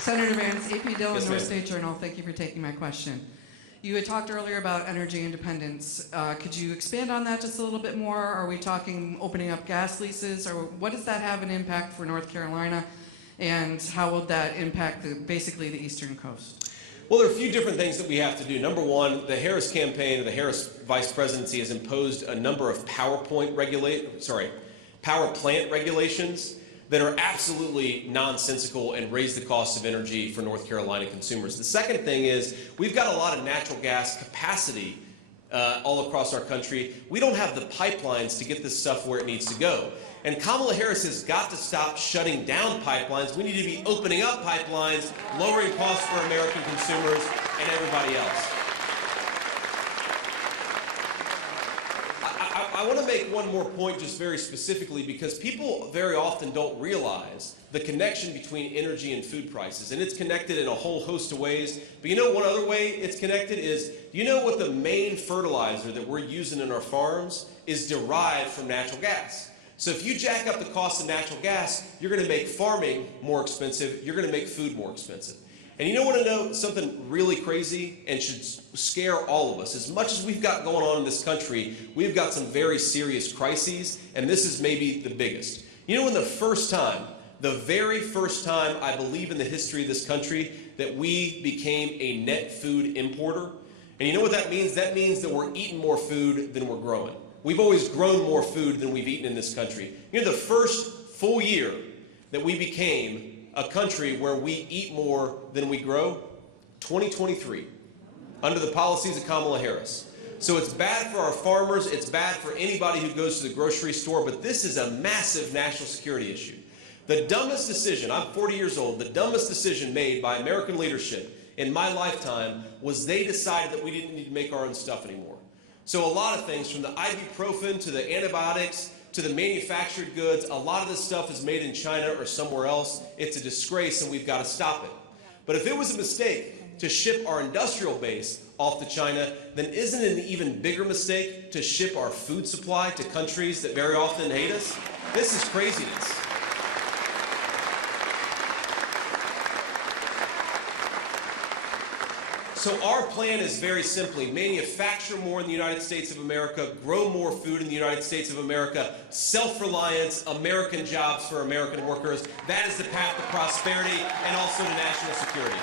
Senator Vance, AP Dillon, Yes, North ma'am. State Journal, thank you for taking my question. You had talked earlier about energy independence. Could you expand on that just a little bit more? Are we talking opening up gas leases, or what does that have an impact for North Carolina, and how will that impact basically the eastern coast? Well, there are a few different things that we have to do. Number one, the Harris campaign, or the Harris vice presidency, has imposed a number of power plant regulations that are absolutely nonsensical and raise the cost of energy for North Carolina consumers. The second thing is we've got a lot of natural gas capacity all across our country. We don't have the pipelines to get this stuff where it needs to go. And Kamala Harris has got to stop shutting down pipelines. We need to be opening up pipelines, lowering costs for American consumers and everybody else. I want to make one more point just very specifically, because people very often don't realize the connection between energy and food prices. And it's connected in a whole host of ways. But you know one other way it's connected is, you know what the main fertilizer that we're using in our farms is derived from natural gas. So if you jack up the cost of natural gas, you're going to make farming more expensive, you're going to make food more expensive. And you want to know something really crazy and should scare all of us? As much as we've got going on in this country, we've got some very serious crises, and this is maybe the biggest. You know when the very first time, I believe in the history of this country, that we became a net food importer? And you know what that means? That means that we're eating more food than we're growing. We've always grown more food than we've eaten in this country. You know the first full year that we became a country where we eat more than we grow? 2023, under the policies of Kamala Harris. So it's bad for our farmers, it's bad for anybody who goes to the grocery store, but this is a massive national security issue. The dumbest decision, I'm 40 years old, the dumbest decision made by American leadership in my lifetime was they decided that we didn't need to make our own stuff anymore. So a lot of things, from the ibuprofen to the antibiotics, to the manufactured goods, a lot of this stuff is made in China or somewhere else. It's a disgrace, and we've got to stop it. But if it was a mistake to ship our industrial base off to China, then isn't it an even bigger mistake to ship our food supply to countries that very often hate us? This is craziness. So our plan is very simply manufacture more in the United States of America, grow more food in the United States of America, self-reliance, American jobs for American workers. That is the path to prosperity and also to national security.